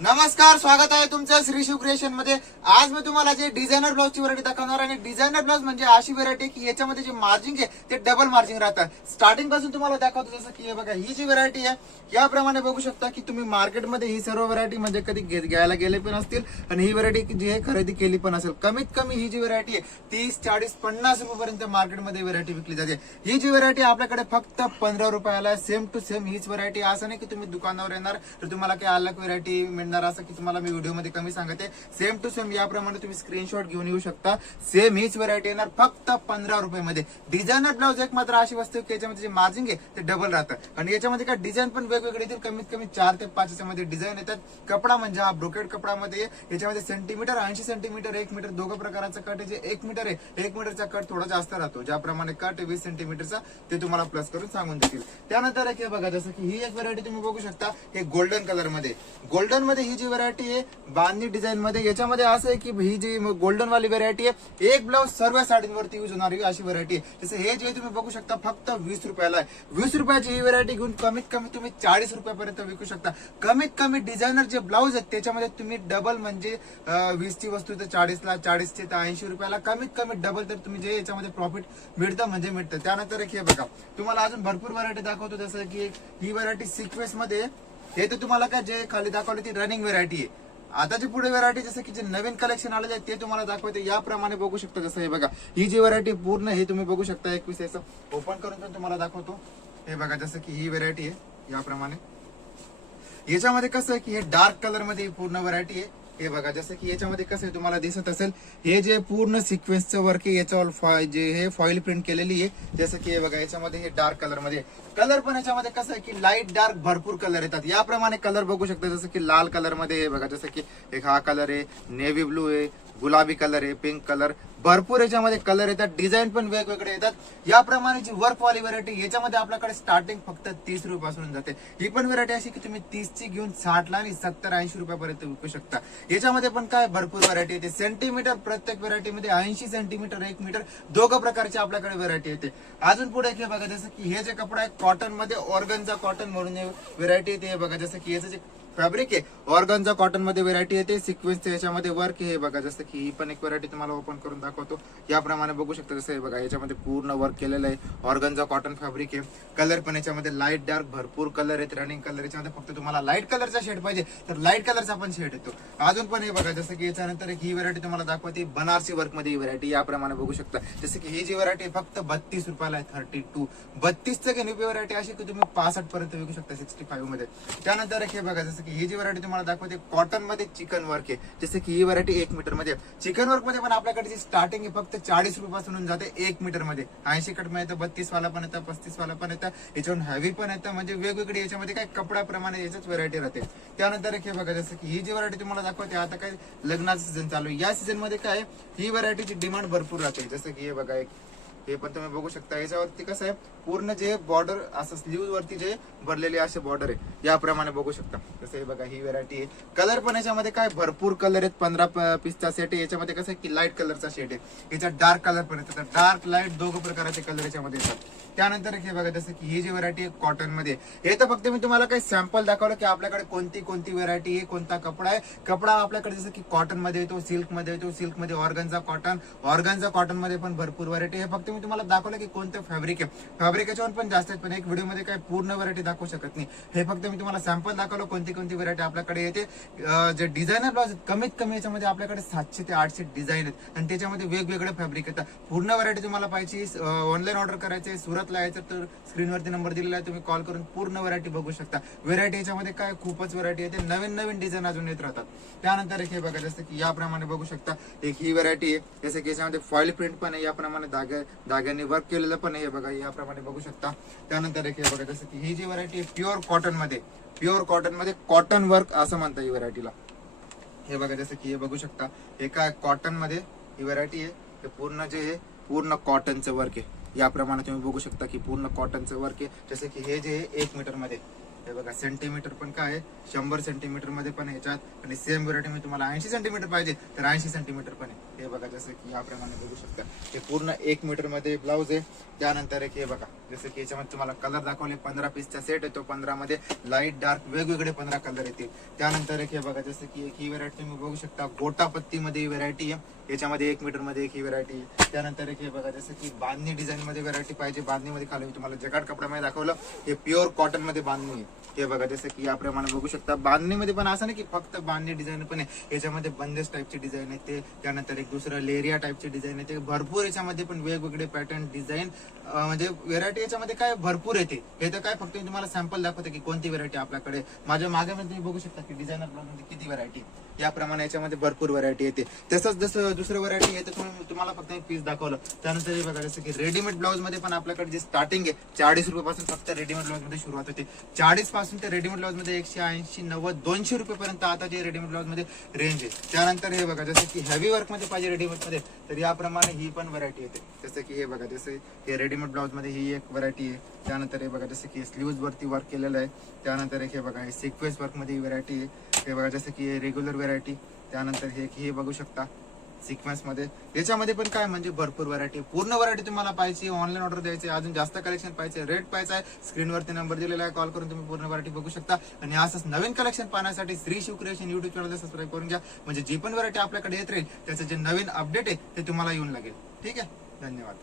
नमस्कार, स्वागत आहे तुमचं श्री शिव क्रिएशन मध्ये। आज मी तुम्हाला जे डिझायनर ब्लाउज ची व्हरायटी दाखवणार आहे। डिझायनर ब्लाउज म्हणजे अशी व्हरायटी की याच्यामध्ये जे मार्जिंग आहे ते डबल मार्जिंग राहतं। स्टार्टिंग पासून तुम्हाला दाखवतो, जसं की हे बघा, ही जी व्हरायटी आहे याप्रमाणे बघू शकता की तुम्ही मार्केटमध्ये ही सर्व व्हरायटी म्हणजे कधी घ्यायला गेले पण असतील आणि ही व्हरायटी जी आहे खरेदी केली पण असेल। कमीत कमी ही जी व्हरायटी आहे 30, 40, 50 रुपयापर्यंत मार्केटमध्ये व्हरायटी विकली जाते। ही जी व्हरायटी आपल्याकडे फक्त 15 रुपयाला सेम टू सेम हीच व्हरायटी। असं नाही की तुम्ही दुकानावर येणार तर तुम्हाला काही अलग व्हरायटी मिळणार असं की तुम्हाला मी व्हिडिओ मध्ये कमी सांगते। सेम टू सेम याप्रमाणे तुम्ही स्क्रीनशॉट घेऊन येऊ शकता। सेम हीच व्हरायटी येणार फक्त 15 रुपयामध्ये। डिझायनर ब्लाउज एक मात्र अशी वस्तू की याच्यामध्ये जे मार्जिंग आहे ते डबल राहतं आणि याच्यामध्ये काय डिझाईन पण वेगवेगळे येतील। कमीत कमी 4 ते 5 याच्यामध्ये डिझाईन येतात। कपडा म्हणजे हा ब्रोकेड कपडामध्ये याच्यामध्ये सेंटीमीटर 80 सेंटीमीटर 1 मीटर दोघं प्रकारचा कट आहे। जे 1 मीटर आहे 1 मीटरचा कट थोडा जास्त राहतो। ज्याप्रमाणे कट 20 सेंटीमीटरचा ते तुम्हाला प्लस करून सांगून देतील। त्यानंतर एक हे बघा, जसं की ही एक व्हरायटी तुम्ही बघू शकता, हे गोल्डन कलर मध्ये। गोल्डन मध्ये ही जी व्हरायटी आहे बांधणी डिझाईन मध्ये, याच्यामध्ये असं आहे की ही जी गोल्डन वाली व्हरायटी आहे एक ब्लाउज सर्व साडींवरती यूज होणारी अशी व्हरायटी आहे। जसं हे जे तुम्ही बघू शकता फक्त 20 रुपयाला आहे। 20 रुपयाची ही व्हरायटी घेऊन कमीत कमी तुम्ही 40 रुपयापर्यंत विकू शकता। कमीत कमी डिझायनर जे ब्लाउज आहेत त्याच्यामध्ये तुम्ही डबल म्हणजे 20 ची वस्तू तर 40 ला, 40 ची तर 80 रुपयाला, कमीत कमी डबल तर तुम्ही जे याच्यामध्ये प्रॉफिट मिळतं म्हणजे मिळतं। त्यानंतर एक हे बघा, तुम्हाला अजून भरपूर व्हरायटी दाखवतो। जसं की ही व्हरायटी सिक्वेन्स मध्ये, हे तर तुम्हाला काय जे खाली दाखवली ती रनिंग व्हरायटी आहे। आता जी पुढे व्हरायटी जसं की जे नवीन कलेक्शन आलेलं आहे ते तुम्हाला दाखवते। याप्रमाणे बघू शकता, जसं हे बघा, ही जी व्हरायटी पूर्ण हे तुम्ही बघू शकता 21 याचं ओपन करून पण तुम्हाला दाखवतो। हे बघा, जसं की ही व्हरायटी आहे याप्रमाणे। याच्यामध्ये कसं आहे की हे डार्क कलर मध्ये पूर्ण व्हरायटी आहे। हे बघा, जसं की याच्यामध्ये कसं आहे तुम्हाला दिसत असेल, हे जे पूर्ण सिक्वेन्सचं वर्क आहे याच्यावर जे हे फॉईल प्रिंट केलेली आहे। जसं की हे बघा, याच्यामध्ये हे डार्क कलर मध्ये कलर पण याच्यामध्ये कसं आहे की लाईट डार्क भरपूर कलर येतात। याप्रमाणे कलर बघू शकता, जसं की लाल कलर मध्ये हे बघा, जसं की एक हा कलर आहे, नेव्ही ब्लू आहे, गुलाबी कलर आहे, पिंक कलर, भरपूर याच्यामध्ये कलर येतात। डिझाईन पण वेगवेगळे येतात। याप्रमाणे जी वर्क वाली व्हरायटी याच्यामध्ये आपल्याकडे स्टार्टिंग फक्त 30 रुपयापासून जाते। ही पण व्हरायटी अशी की तुम्ही 30 ची घेऊन 60 ला आणि 70-80 रुपयापर्यंत विकू शकता। याच्यामध्ये पण काय भरपूर व्हरायटी येते। सेंटीमीटर प्रत्येक व्हरायटीमध्ये 80 सेंटीमीटर 1 मीटर दोघं प्रकारची आपल्याकडे व्हरायटी येते। अजून पुढे हे बघा, जसं की हे जे कपडा आहे कॉटन मध्ये, ऑर्गनचा कॉटन म्हणून व्हरायटी येते। हे बघा, जसं की याचं जे फॅब्रिक आहे ऑर्गनचा कॉटन मध्ये व्हरायटी येते। सिक्वेन्स याच्यामध्ये वर्क आहे। बघा, जसं की ही पण एक व्हरायटी तुम्हाला ओपन करून दाखवतो। याप्रमाणे बघू शकता, जसं हे बघा, याच्यामध्ये पूर्ण वर्क केलेलं आहे। ऑर्गनचा कॉटन फॅब्रिक आहे। कलर पण याच्यामध्ये लाईट डार्क भरपूर कलर आहेत। रनिंग कलर याच्यामध्ये फक्त तुम्हाला लाईट कलरचा शेड पाहिजे तर लाईट कलरचा पण शेड येतो। अजून पण हे बघा, जसं की याच्यानंतर ही व्हरायटी तुम्हाला दाखवते बनारसी वर्क मध्ये ही व्हरायटी। याप्रमाणे बघू शकता, जसं की ही जी व्हरायटी फक्त 32 रुपयाला आहे। 32 32 घेऊन व्हरायटी अशी की तुम्ही 65 पर्यंत विकू शकता 65 मध्ये। त्यानंतर हे बघा, जसं की ही जी व्हरायटी तुम्हाला दाखवते कॉटन मध्ये चिकन वर्क आहे। जसं की ही व्हरायटी 1 मीटर मध्ये। चिकन वर्क मध्ये पण आपल्याकडे जी स्टार्टिंग आहे फक्त 40 रुपयापासून जाते 1 मीटर मध्ये। 80 कट मध्ये 32 वाला पण येतं, 35 वाला पण येतं, याच्यावरून हेवी पण येतं। म्हणजे वेगवेगळी याच्यामध्ये काय कपड्याप्रमाणे याच्याच व्हरायटी राहते। त्यानंतर हे बघा, जसं की ही जी व्हरायटी तुम्हाला दाखवते, आता काय लग्नाचं सीझन चालू आहे, या सीझन मध्ये काय ही व्हरायटीची डिमांड भरपूर राहते। जसं की हे बघा, एक हे पण तुम्ही बघू शकता। याच्यावरती कसं आहे पूर्ण जे बॉर्डर असं स्लीव्ह वरती जे भरलेले असे बॉर्डर आहे याप्रमाणे बघू शकता। जसं हे बघा, ही व्हरायटी आहे। कलर पण याच्यामध्ये काय भरपूर कलर आहेत। 15 पीसचा सेट आहे। याच्यामध्ये कसं आहे की लाईट कलरचा शेड आहे। याच्यात डार्क कलर पण येतात। डार्क लाईट दोघं प्रकारचे कलर याच्यामध्ये येतात। त्यानंतर हे बघा, जसं की ही जी व्हरायटी आहे कॉटन मध्ये, हे तर फक्त मी तुम्हाला काही सॅम्पल दाखवलं की आपल्याकडे कोणती कोणती व्हरायटी आहे, कोणता कपडा आहे। कपडा आपल्याकडे जसं की कॉटन मध्ये येतो, सिल्क मध्ये येतो, सिल्क मध्ये ऑर्गनचा कॉटन, ऑर्गनचा कॉटन मध्ये पण भरपूर व्हरायटी आहे। फक्त मी तुम्हाला दाखवलं की कोणतं फॅब्रिक आहे। फॅब्रिकेच्यावर पण जास्त आहेत, पण एक व्हिडिओ मध्ये काय पूर्ण व्हरायटी दाखवू शकत नाही। हे फक्त मी तुम्हाला सॅम्पल दाखवलं कोणती कोणती व्हरायटी आपल्याकडे येते। जे डिझायनर ब्लाउज कमीत कमी याच्यामध्ये आपल्याकडे 700 ते 800 डिझाईन आहेत आणि त्याच्यामध्ये वेगवेगळे फॅब्रिक येतात। पूर्ण व्हरायटी तुम्हाला पाहिजे, ऑनलाईन ऑर्डर करायचे, सुरतला यायचं तर स्क्रीनवरती नंबर दिलेला आहे, तुम्ही कॉल करून पूर्ण व्हरायटी बघू शकता। व्हरायटी याच्यामध्ये काय खूपच व्हरायटी येते, नवीन नवीन डिझाईन अजून येत राहतात। त्यानंतर हे बघा, जसं की याप्रमाणे बघू शकता, एक ही व्हरायटी आहे। जसं की याच्यामध्ये फॉईल प्रिंट पण आहे, याप्रमाणे धाग्याने वर्क केलेलं पण आहे। बघा, याप्रमाणे बघू शकता। त्यानंतर हे बघा, जसं की ही जी व्हरायटी आहे प्युअर कॉटन मध्ये, प्युअर कॉटन मध्ये कॉटन वर्क असं म्हणता ही व्हरायटीला। हे बघा, जसं की हे बघू शकता, हे काय कॉटन मध्ये ही व्हरायटी आहे। हे पूर्ण जे आहे पूर्ण कॉटनचं वर्क आहे। याप्रमाणे तुम्ही बघू शकता की पूर्ण कॉटनचं वर्क आहे। जसं की हे जे 1 मीटर मध्ये, हे बघा सेंटीमीटर पण काय आहे 100 सेंटीमीटर मध्ये पण ह्याच्यात आणि सेम व्हरायटी मध्ये तुम्हाला 80 सेंटीमीटर पाहिजे तर 80 सेंटीमीटर पण आहे. हे बघा जसं की याप्रमाणे बघू शकता हे पूर्ण 1 मीटर मध्ये ब्लाऊज आहे. त्यानंतर एक हे बघा जसं की याच्यामध्ये तुम्हाला कलर दाखवले 15 पीसचा सेट येतो. 15 मध्ये लाईट डार्क वेगवेगळे 15 कलर येतील. त्यानंतर एक हे बघा जसं की एक ही व्हरायटी तुम्ही बघू शकता गोटा पत्ती मध्ये ही व्हरायटी आहे. याच्यामध्ये 1 मीटर मध्ये एक ही व्हरायटी. त्यानंतर एक हे बघा जसं की बांधणी डिझाईन मध्ये व्हरायटी पाहिजे. बांधणी मध्ये खाली तुम्हाला जगाड कपड्यामध्ये दाखवलं हे प्युअर कॉटन मध्ये बांधणी आहे. हे बघा जसं की याप्रमाणे बघू शकता बांधणीमध्ये पण असं नाही की फक्त बांधणी डिझाईन पण आहे. याच्यामध्ये बंदेज टाईपची डिझाईन आहे ते. त्यानंतर एक दुसरं लेरिया टाईपची डिझाईन आहे ते. भरपूर याच्यामध्ये पण वेगवेगळे पॅटर्न डिझाईन म्हणजे व्हेरायटी याच्यामध्ये काय भरपूर येते. हे तर काय फक्त मी तुम्हाला सॅम्पल दाखवते की कोणती व्हरायटी आपल्याकडे. माझ्या मागे मध्ये तुम्ही बघू शकता की डिझायनर ब्लाउज मध्ये किती व्हरायटी. याप्रमाणे याच्यामध्ये भरपूर व्हरायटी येते. तसंच जसं दुसरं व्हरायटी येते तुम्हाला फक्त मी पीस दाखवलं. त्यानंतर हे बघा जसं की रेडीमेड ब्लाउज मध्ये पण आपल्याकडे जे स्टार्टिंग आहे 40 रुपयापासून फक्त रेडीमेड ब्लाउज मध्ये सुरुवात होते. 40 पासून ते रेडीमेड ब्लाउज मध्ये 180, 90, 200 रुपयेपर्यंत आता जे रेडीमेड ब्लाउज मध्ये रेंज आहे. त्यानंतर हे बघा जसं की हेवी वर्क मध्ये पाहिजे रेडीमेड मध्ये तर याप्रमाणे ही पण व्हरायटी येते. जसं की हे बघा जसं हे रेडीमेड ब्लाउज मध्ये ही एक व्हरायटी आहे. त्यानंतर हे बघा जसं की स्लीव्ज वरती वर्क केलेलं आहे. त्यानंतर एक हे बघा हे सिक्वेन्स वर्क मध्ये ही व्हरायटी आहे. हे बघा जसं की रेग्युलर व्हरायटी. त्यानंतर हे बघू शकता सिक्वेन्स मध्ये. याच्यामध्ये पण काय म्हणजे भरपूर व्हरायटी. पूर्ण व्हरायटी तुम्हाला पाहिजे ऑनलाईन ऑर्डर द्यायची अजून जास्त कलेक्शन पाहिजे रेट पाहिजे आहे स्क्रीनवरती नंबर दिलेला आहे. कॉल करून तुम्ही पूर्ण व्हरायटी बघू शकता. आणि असंच नवीन कलेक्शन पाहण्यासाठी Shri Shiv creation YouTube channel subscribe करून घ्या. म्हणजे जी पण व्हरायटी आपल्याकडे येत राहील त्याचं जे नवीन अपडेट आहे ते तुम्हाला येऊन लागेल. ठीक आहे. धन्यवाद.